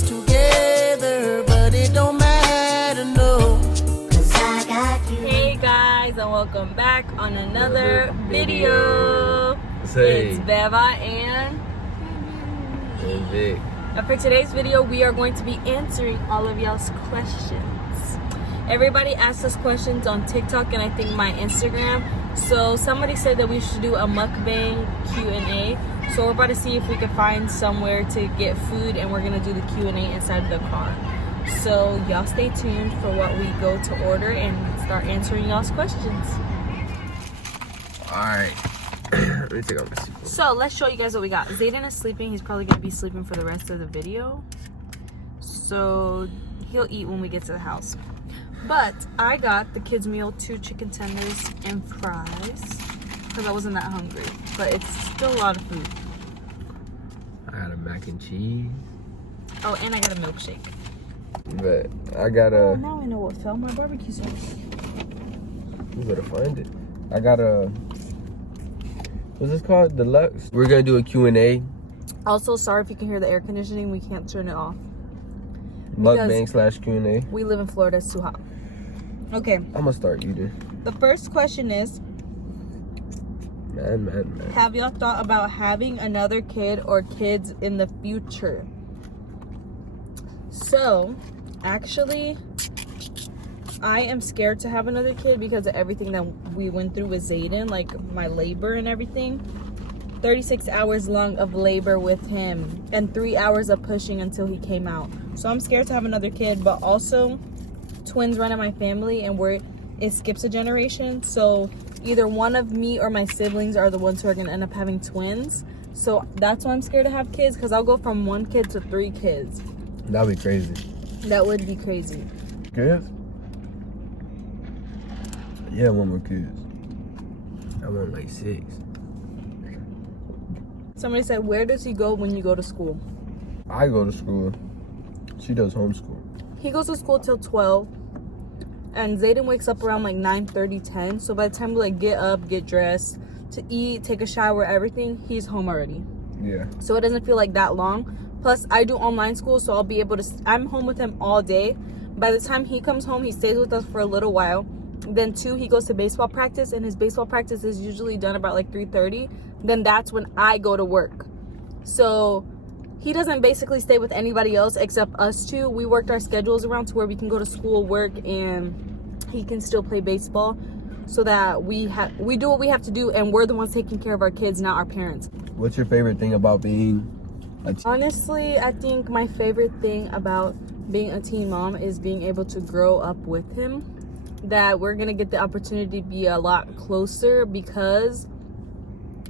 us together, but it don't matter, no. 'Cause I got you. Hey guys, and welcome back on another video. It's Beba and Vic. for today's video, we are going to be answering all of y'all's questions. Everybody asked us questions on TikTok and I think my Instagram. So somebody said that we should do a mukbang Q&A. So we're about to see if we can find somewhere to get food, and we're gonna do the Q&A inside the car. So y'all stay tuned for what we go to order and start answering y'all's questions. Alright. Let me take off my seatbelt. So let's show you guys what we got. Zayden is sleeping. He's probably gonna be sleeping for the rest of the video. So he'll eat when we get to the house. But I got the kids meal, 2 chicken tenders and fries, because I wasn't that hungry. But it's still a lot of food. I got a mac and cheese. Oh, and I got a milkshake. But I got Oh, a... now I know what fell. My barbecue sauce. You better find it. I got a... What's this called? Deluxe? We're gonna do a Q&A. Also, sorry if you can hear the air conditioning. We can't turn it off. Mukbang / Q&A. We live in Florida. It's too hot. Okay. I'm gonna start eating. The first question is, Man. have y'all thought about having another kid or kids in the future? So, actually, I am scared to have another kid because of everything that we went through with Zayden, like my labor and everything. 36 hours long of labor with him and 3 hours of pushing until he came out. So I'm scared to have another kid, but also twins run in my family and it skips a generation. So either one of me or my siblings are the ones who are gonna end up having twins. So that's why I'm scared to have kids, because I'll go from 1 kid to 3 kids. That'd be crazy. That would be crazy. Kids? Yeah, I want more kids. I want like 6. Somebody said, where does he go when you go to school? I go to school. She does homeschool. He goes to school till 12. And Zayden wakes up around like 9:30, 10. So by the time we like get up, get dressed, to eat, take a shower, everything, he's home already. Yeah. So it doesn't feel like that long. Plus, I do online school, so I'll be able to... I'm home with him all day. By the time he comes home, he stays with us for a little while. Then 2, he goes to baseball practice, and his baseball practice is usually done about like 3:30. Then that's when I go to work. So he doesn't basically stay with anybody else except us 2. We worked our schedules around to where we can go to school, work, and he can still play baseball, so that we do what we have to do, and we're the ones taking care of our kids, not our parents. What's your favorite thing about being a Honestly, I think my favorite thing about being a teen mom is being able to grow up with him. That we're gonna get the opportunity to be a lot closer because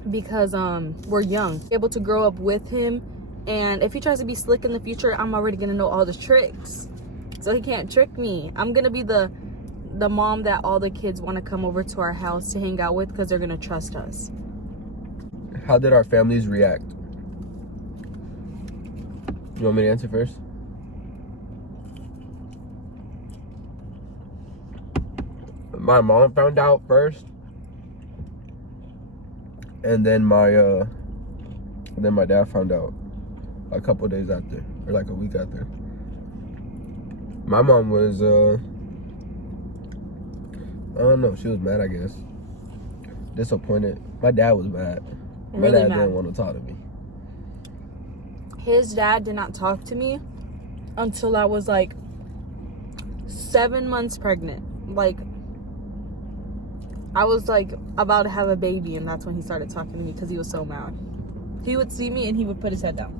we're young, able to grow up with him. And if he tries to be slick in the future, I'm already gonna know all the tricks, so he can't trick me. I'm gonna be the mom that all the kids want to come over to our house to hang out with because they're gonna trust us. How did our families react? You want me to answer first? My mom found out first, and then my dad found out a couple days after, or like a week after. My mom was I don't know, she was mad, I guess. Disappointed. My dad was mad. Really my dad mad. didn't want to talk to me. His dad did not talk to me until I was like 7 months pregnant. Like, I was like about to have a baby, and that's when he started talking to me because he was so mad. He would see me and he would put his head down.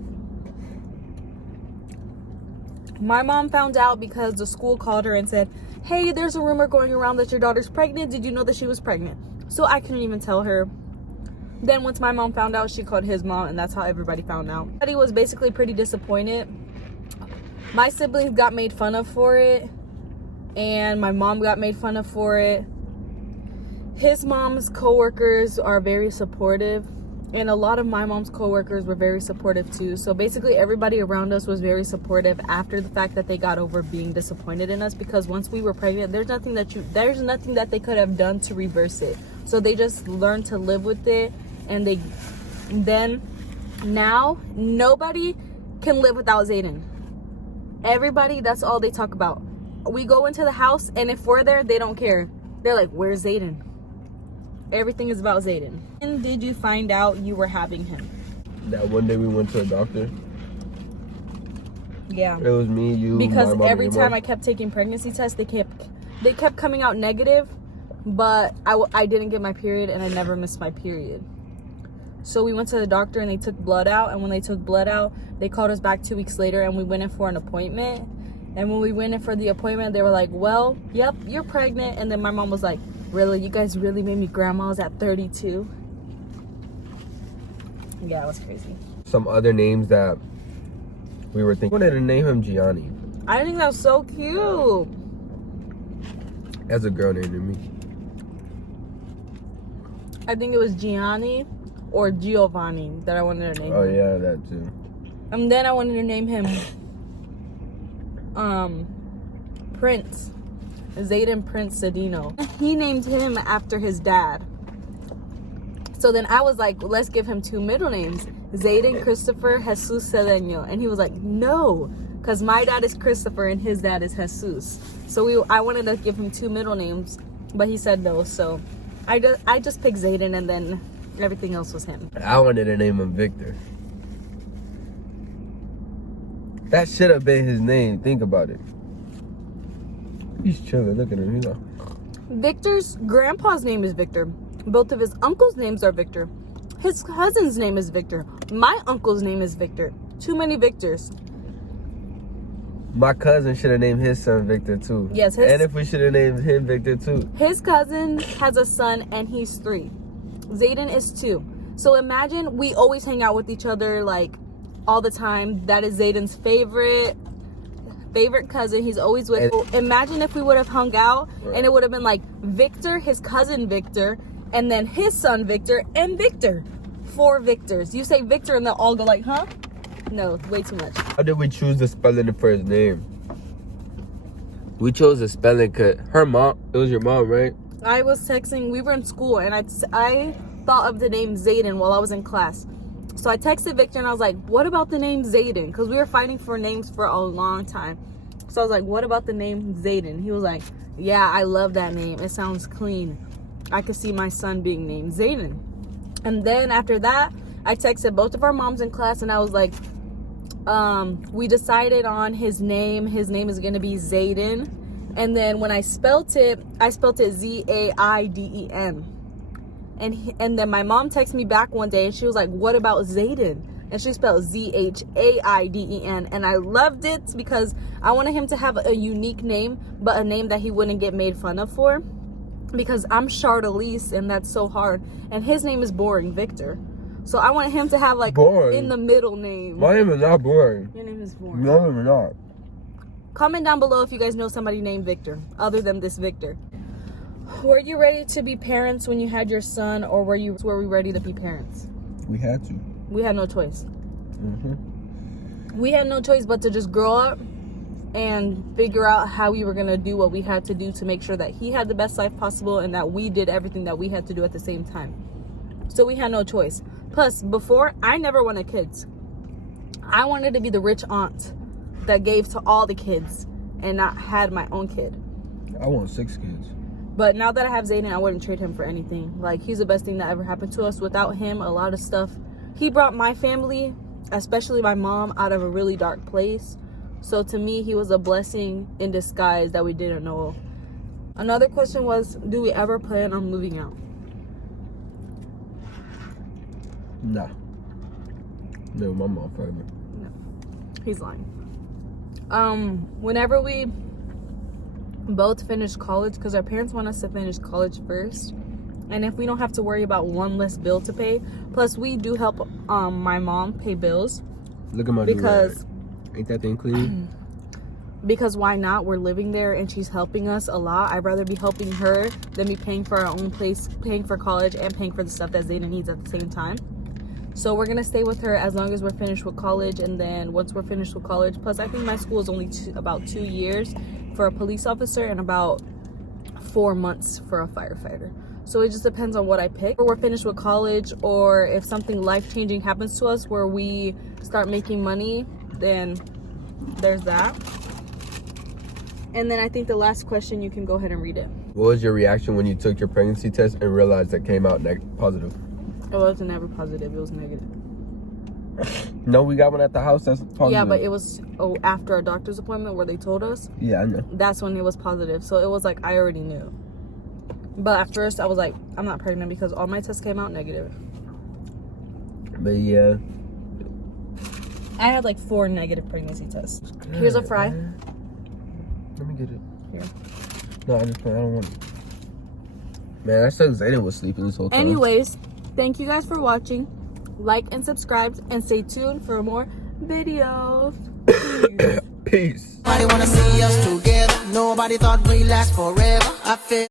My mom found out because the school called her and said, hey, there's a rumor going around that your daughter's pregnant. Did you know that she was pregnant? So I couldn't even tell her. Then once my mom found out, she called his mom, and that's how everybody found out. Everybody was basically pretty disappointed. My siblings got made fun of for it, and my mom got made fun of for it. His mom's coworkers are very supportive, and a lot of my mom's coworkers were very supportive too. So basically everybody around us was very supportive after the fact that they got over being disappointed in us, because once we were pregnant, there's nothing that they could have done to reverse it. So they just learned to live with it, and now nobody can live without Zayden. Everybody, that's all they talk about. We go into the house, and if we're there, they don't care. They're like, where's Zayden? Everything is about Zayden. And did you find out you were having him? That one day we went to a doctor. Yeah. It was me, you, because my mom, every and time mom. I kept taking pregnancy tests, they kept coming out negative, but I didn't get my period, and I never missed my period. So we went to the doctor, and they took blood out, and when they took blood out, they called us back 2 weeks later, and we went in for an appointment. And when we went in for the appointment, they were like, well, yep, you're pregnant. And then my mom was like, really? You guys really made me grandmas at 32? Yeah, it was crazy. Some other names that we were thinking. I wanted to name him Gianni. I think that's so cute. That's a girl name to me. I think it was Gianni or Giovanni that I wanted to name Oh him. yeah, that too. And then I wanted to name him Prince. Zayden Prince Cedino. He named him after his dad. So then I was like, let's give him 2 middle names. Zayden Christopher Jesus Cedeno. And he was like, no, because my dad is Christopher and his dad is Jesus. So I wanted to give him 2 middle names, but he said no. So I just picked Zayden, and then everything else was him. I wanted to name him Victor. That should have been his name. Think about it. He's chilling. Look at him. He's like, Victor's grandpa's name is Victor. Both of his uncles' names are Victor. His cousin's name is Victor. My uncle's name is Victor. Too many Victors. my cousin should have named his son Victor too. Yes, and if we should have named him Victor too. His cousin has a son and he's 3. Zayden is 2. So imagine we always hang out with each other like all the time. That is Zayden's favorite cousin. He's always with. Imagine if we would have hung out and it would have been like Victor, his cousin Victor, and then his son Victor, and Victor. 4 Victors. You say Victor and they'll all go like, huh? No, way too much. How did we choose the spelling for his name? We chose the spelling because her mom, it was your mom, right? I was texting, we were in school, and I thought of the name Zayden while I was in class. So I texted Victor and I was like, what about the name Zayden? Because we were fighting for names for a long time. So I was like, what about the name Zayden? He was like, yeah, I love that name. It sounds clean. I could see my son being named Zayden. And then after that, I texted both of our moms in class and I was like, we decided on his name. His name is going to be Zayden. And then when I spelt it Z-A-I-D-E-N. And then my mom texted me back one day and she was like, what about Zayden? And she spelled Z-H-A-I-D-E-N. And I loved it because I wanted him to have a unique name, but a name that he wouldn't get made fun of for. Because I'm Chardelise and that's so hard. And his name is boring, Victor. So I wanted him to have like boring. In the middle name. My name is not boring. Your name is boring. No, I'm not. Comment down below if you guys know somebody named Victor, other than this Victor. Were you ready to be parents when you had your son, or were we ready to be parents? We had to. We had no choice. Mm-hmm. We had no choice but to just grow up and figure out how we were going to do what we had to do to make sure that he had the best life possible and that we did everything that we had to do at the same time. So we had no choice. Plus, before, I never wanted kids. I wanted to be the rich aunt that gave to all the kids and not had my own kid. I want 6 kids. But now that I have Zayden, I wouldn't trade him for anything. Like, he's the best thing that ever happened to us. Without him, a lot of stuff. He brought my family, especially my mom, out of a really dark place. So to me, he was a blessing in disguise that we didn't know. Another question was, do we ever plan on moving out? Nah. No, my mom forever. No. He's lying. Whenever we both finish college, because our parents want us to finish college first, and if we don't have to worry about one less bill to pay, plus we do help my mom pay bills. Look at my because ain't that thing clean? Because why not? We're living there and she's helping us a lot. I'd rather be helping her than be paying for our own place, paying for college, and paying for the stuff that Zayden needs at the same time. So we're gonna stay with her as long as we're finished with college, and then once we're finished with college, plus I think my school is only about 2 years for a police officer and about 4 months for a firefighter. So it just depends on what I pick. Or we're finished with college, or if something life-changing happens to us where we start making money, then there's that. And then I think the last question, you can go ahead and read it. What was your reaction when you took your pregnancy test and realized that came out positive? It wasn't never positive. It was negative. No, we got one at the house that's positive. Yeah, but it was after our doctor's appointment where they told us. Yeah, I know. That's when it was positive. So it was like I already knew. But at first I was like, I'm not pregnant because all my tests came out negative. But yeah. I had like 4 negative pregnancy tests. Here's a fry. Let me get it. Here. No, I don't want it. Man, that sucks. Zayden was sleeping this whole time. Anyways, thank you guys for watching. Like and subscribe and stay tuned for more videos. Peace. Nobody wanna see us together. Nobody thought we'd last forever. I feel